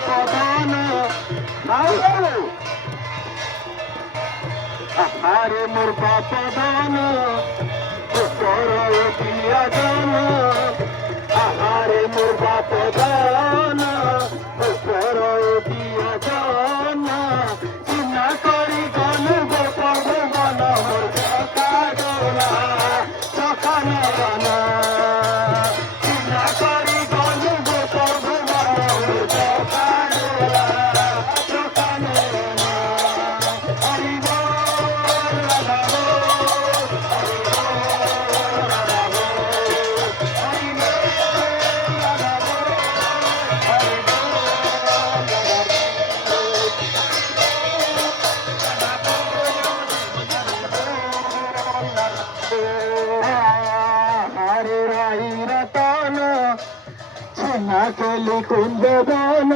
প্রধান আহারে মোর প্রধান দিয়া জান আহারে মোর প্রধান দিয়া জান চিনা করি গণ গোপন মন মোর চকা ডোলা চকা না চিনা করি গণ গোপন মন মোর চকা ডোলা চকা না হরি হরে রাই রতন ছিনা কেলি কুঞ্জ বন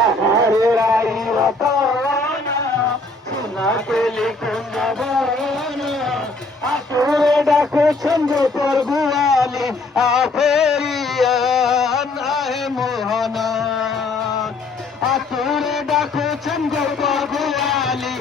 আহারে রাই রতন ছিনা কেলি কুঞ্জ বন আতুরে ডাকো ছন্দ পর গুয়ালি আফেরিয়ান আহে মোহনা আতুরে ডাকো ছন্দ পর গুয়ালি